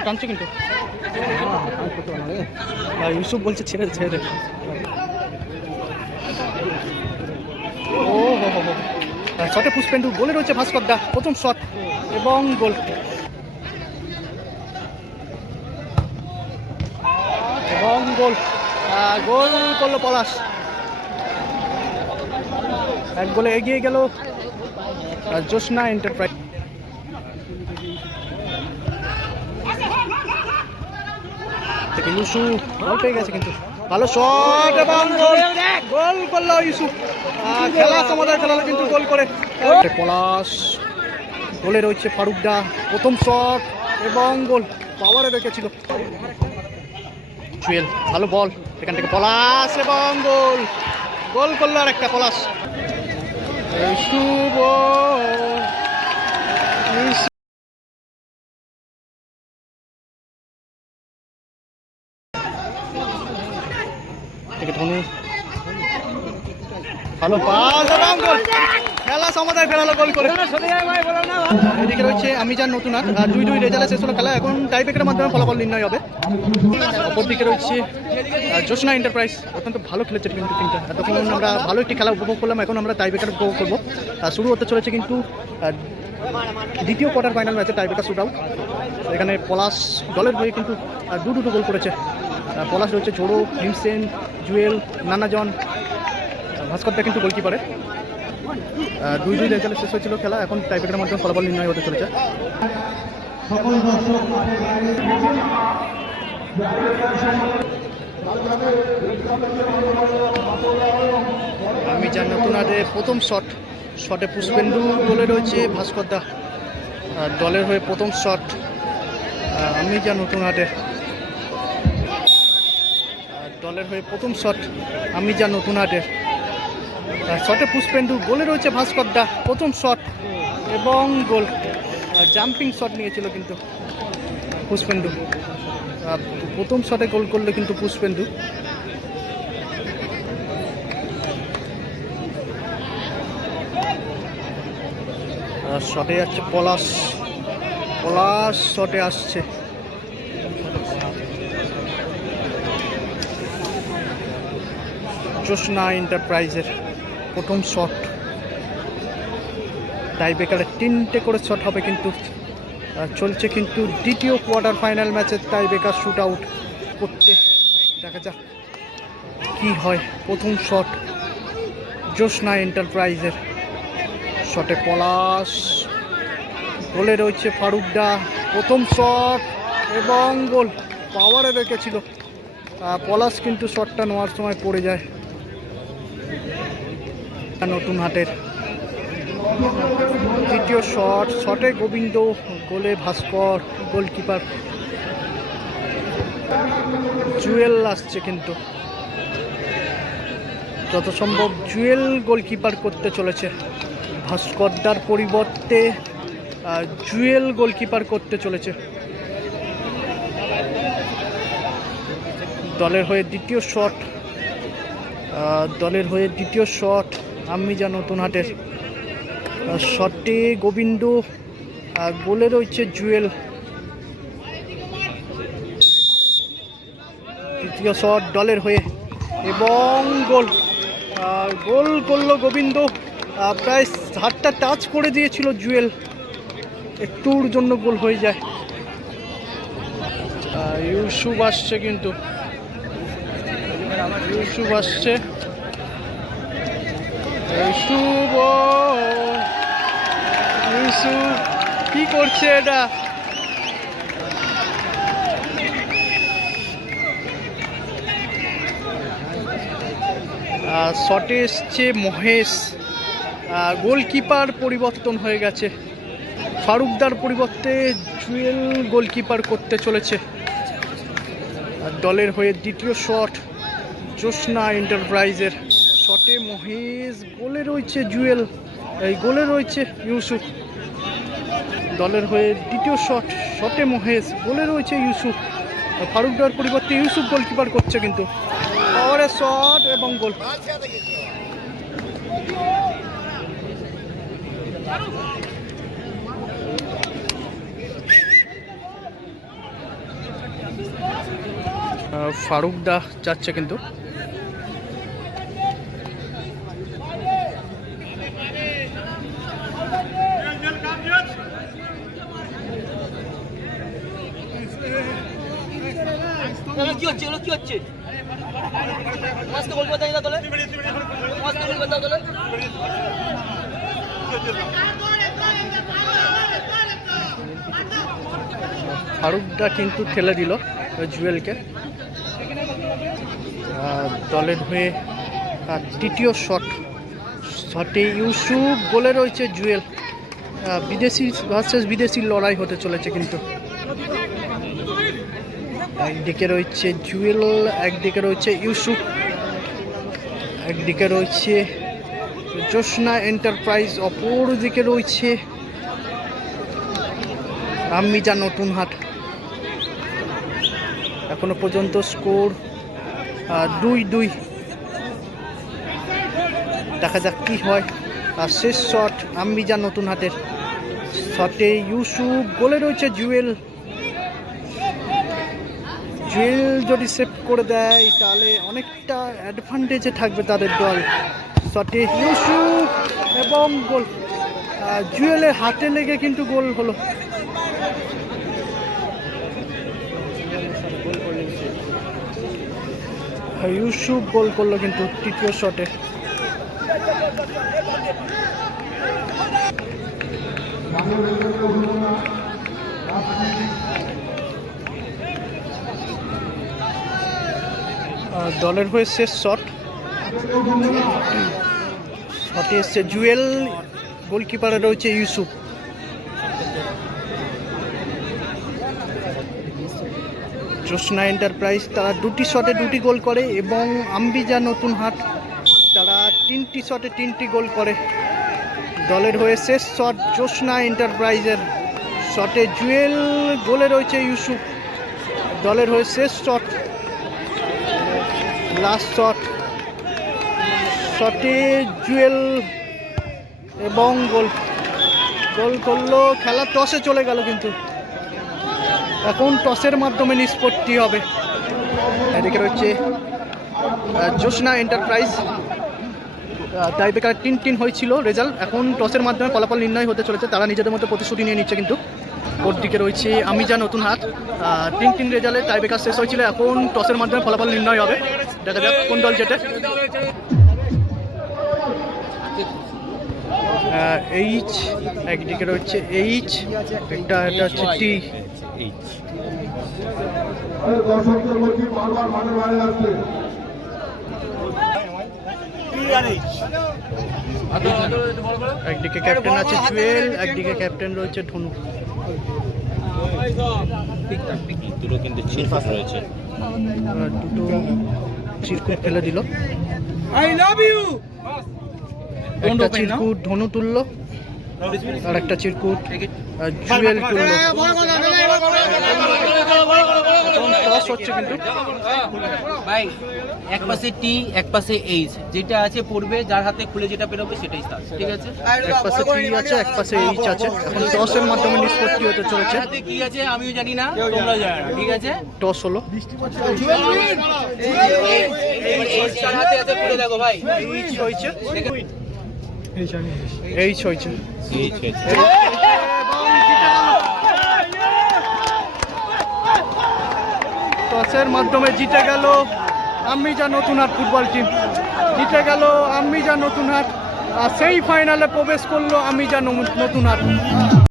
বল টানছে কিন্তু। ইউসুফ বলছে ছেড়ে ছেড়ে ও, হো শটে পুষ্পেন্দু, গোলে রয়েছে ভাস্কর দা, প্রথম শট এবং গোল। এবং গোল। গোল করল পলাশ। এক গোলে এগিয়ে গেল। জ্যোৎস্না এন্টারপ্রাইজ থেকে ইউসু গোল পেয়ে গেছে কিন্তু। ভালো শট এবং গোল। গোল করল ইউসুফ। আহ, খেলা সমাধান খেলালো কিন্তু গোল করে। পলাশ। গোলে রয়েছে ফারুকদা প্রথম শট এবং গোল। পাওয়ারে রেখেছিল। জুয়েল ভালো বল। এখান থেকে পলাশ এবং গোল। গোল করল আর একটা পলাশ শুভ থেকে ভালো পাস খেলা সমাধান ফেরালো গোল করে। এদিকে রয়েছে আমি যার নতুন আর দুই দুই রেজাল্ট শেষ হলো খেলা। এখন টাইব্রেকের মাধ্যমে ফলাফল নির্ণয় হবে। অপরদিকে রয়েছে জ্যোৎস্না এন্টারপ্রাইজ অত্যন্ত ভালো খেলেছে কিন্তু টিমটা এতক্ষণ আমরা ভালো একটি খেলা উপভোগ করলাম, এখন আমরা টাইব্রেকার উপভোগ করব। শুরু হতে চলেছে কিন্তু দ্বিতীয় কোয়ার্টার ফাইনাল ম্যাচে টাইব্রেকার শুট আউট এখানে পলাশ দলের হয়ে কিন্তু দু দুটো গোল করেছে। পলাশ রয়েছে ঝোড়ো ভীমসেন জুয়েল, নানাজন ভাস্করটা কিন্তু গোলকিপারে দুই দুই রেজাল্ট শেষ হয়েছিল খেলা, এখন টাইব্রেকারের মাধ্যমে ফলাফল নির্ণয় হতে চলেছে। আমি যার নতুন আদে প্রথম শট শটে পুষ্পেন্দু দলে রয়েছে ভাস্কর দা। দলের হয়ে প্রথম শট আমি আটে দলের হয়ে প্রথম শট আমি যা নতুন আটে শটে পুষ্পেন্দু, গোলে রয়েছে ভাস্কর দা, প্রথম শট এবং গোল। জাম্পিং শট নিয়েছিল কিন্তু পুষ্পেন্দু। প্রথম শটে গোল করলে কিন্তু পুষ্পেন্দু। শটে যাচ্ছে পলাশ। পলাশ শটে আসছে। জ্যোৎস্না এন্টারপ্রাইজের প্রথম শট টাইব্রেকারে তিনটে করে শট হবে কিন্তু চলছে কিন্তু দ্বিতীয় কোয়ার্টার ফাইনাল ম্যাচের টাইব্রেকার শুট আউট করতে। দেখা যাক কি হয় প্রথম শট জ্যোৎস্না এন্টারপ্রাইজের শটে পলাশ। গোলে রয়েছে ফারুকদা প্রথম শট এবং গোল। পাওয়ারে রেখেছিল। পলাশ কিন্তু শটটা নেওয়ার সময় পড়ে যায়। নতুন হাটের দ্বিতীয় শট। শটে গোবিন্দ, গোলে ভাস্কর, গোলকিপার। জুয়েল আসছে কিন্তু। যত সম্ভব জুয়েল গোলকিপার করতে চলেছে। ভাস্করদার পরিবর্তে জুয়েল গোলকিপার করতে চলেছে। দলের হয়ে দ্বিতীয় শট। দলের হয়ে দ্বিতীয় শট আমি যা নতুন হাটের শটে গোবিন্দ গোলে রয়েছে জুয়েল। তৃতীয় শট দলের হয়ে এবং গোল। গোল করল গোবিন্দ। প্রায় হাতটা টাচ করে দিয়েছিল জুয়েল। একটুর জন্য গোল হয়ে যায়। ইউসুফ আসছে কিন্তু। ইউসুফ আসছে। ইউসুফ কি করছে এটা? শটে এসছে মহেশ। গোলকিপার পরিবর্তন হয়ে গেছে। ফারুকদার পরিবর্তে জুয়েল গোলকিপার করতে চলেছে। দলের হয়ে দ্বিতীয় শট জ্যোৎস্না এন্টারপ্রাইজের শটে মহেশ, গোলে রয়েছে জুয়েল। এই গোলে রয়েছে ইউসুফ। দলের হয়ে দ্বিতীয় শট, শটে মহেশ, গোলে রয়েছে ইউসুফ। আর ফারুকদার পরিবর্তে ইউসুফ গোলকিপার করছে কিন্তু। পাওয়ারের শট এবং গোল ফারুক দা যাচ্ছে কিন্তু। কি হচ্ছে? এগুলো কি হচ্ছে? মাস্কে কিন্তু ঠেলে দিল জুয়েলকে। দলের হয়ে তৃতীয় শট। শটে ইউসুফ, গোলে রয়েছে জুয়েল। বিদেশি ভার্সেস বিদেশি লড়াই হতে চলেছে কিন্তু। একদিকে রয়েছে জুয়েল, একদিকে রয়েছে ইউসুফ, একদিকে রয়েছে জোসনা এন্টারপ্রাইজ অপর দিকে রয়েছে আম্মিজা নতুন হাট এখনও পর্যন্ত স্কোর দুই দুই। দেখা যাক কি হয়। আর শেষ শট আম্মিজা নতুন হাটের শটে ইউসুফ, গোলে রয়েছে জুয়েল। জুয়েল যদি সেভ করে দেয় তাহলে অনেকটা অ্যাডভান্টেজে থাকবে তাদের দল। শটে ইউসুফ এবং গোল। জুয়েলের হাতে লেগে কিন্তু গোল হলো। ইউসুফ গোল করল কিন্তু তৃতীয় শটে। আহ, দলের হয়ে শেষ শট শটে এসছে জুয়েল গোলকিপারে রয়েছে ইউসুফ। জোসনা এন্টারপ্রাইজ তারা দুটি শটে দুটি গোল করে এবং আম্বিজা নতুন হাট তারা তিনটি শটে তিনটি গোল করে। দলের হয়ে শেষ শট জোসনা এন্টারপ্রাইজের শটে জুয়েল গোলে রয়েছে ইউসুফ। দলের হয়ে শেষ শট লাস্ট শট। শটে জুয়েল এবং গোল। গোল করল, খেলা টসে চলে গেল কিন্তু। এখন টসের মাধ্যমে নিষ্পত্তি হবে। এদিকে রয়েছে জোসনা এন্টারপ্রাইজ। টাই বেকার তিন তিন হয়েছিল রেজাল্ট এখন টসের মাধ্যমে ফলাফল নির্ণয় হতে চলেছে। তারা নিজেদের মতো প্রতিশ্রুতি নিয়ে নিচ্ছে কিন্তু। ওর দিকে রয়েছে আমি যা নতুন হাত। তিন তিন রেজাল্টে টাই বেকার শেষ হয়েছিল। এখন টসের মাধ্যমে ফলাফল নির্ণয় হবে। দেখা যাক কোন দল জেতে। এইচ একদিকে রয়েছে এইচ একটা এটা হচ্ছে টি দর্শকদের বলছি বারবার মাঠের বাইরে আসছে একদিকে ক্যাপ্টেন আছে জুয়েল একদিকে ক্যাপ্টেন রয়েছে ধনু। দুটো কিন্তু রয়েছে দুটো চিরকুট ফেলে দিল। আই লাভ ইউ একটা চিরকুট ধনু তুললো আর একটা চিরকুট জুয়েল এখন টস হচ্ছে কিন্তু ভাই এক পাশে টি এক পাশে এইচ যেটা আছে পড়বে যার হাতে খুলে যেটা বেরোবে সেটাই স্টার ঠিক আছে এক পাশে টি আছে এক পাশে এইচ আছে এখন টসের মাধ্যমে নিষ্পত্তি হতে চলেছে হাতে কি আছে আমিও জানি না তোমরা জানো ঠিক আছে টস হলো এইচ যার হাতে আছে খুলে দেখো ভাই এইচ হয়েছে এইচ হয়েছে এই হয়েছে টসের মাধ্যমে জিতে গেল আমি যা নতুন নতুনহাট ফুটবল টিম। জিতে গেল আমি আম্মিজা নতুনহাট। আর সেই ফাইনালে প্রবেশ করল আমি যেন নতুন নতুনহাট।